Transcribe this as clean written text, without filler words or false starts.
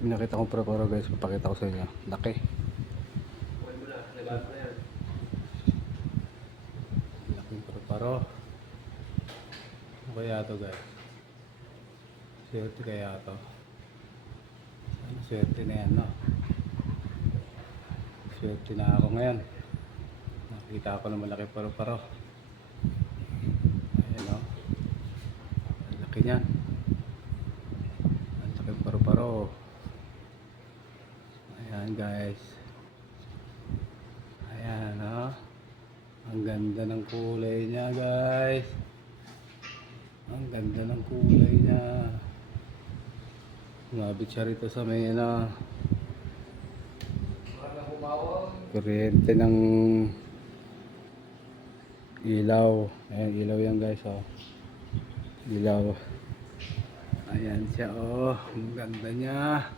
Pinakita ko paro guys, papakita ko sa inyo. Laki. Laking paro. Ano kaya to guys? Swerte kaya to. Ano swerte na yan, no? Swerte na ako ngayon. Nakita ko na malaki paro. Ayan, no? Ang laki niyan. Ang laki paro. Ayan guys. Ayan, no? Ang ganda ng kulay niya guys. Ang ganda ng kulay niya. Umabot siya rito sa may kuryente ng ilaw. Ayan, ilaw yan guys, oh. Ilaw. Ayan siya, oh. Ang ganda niya.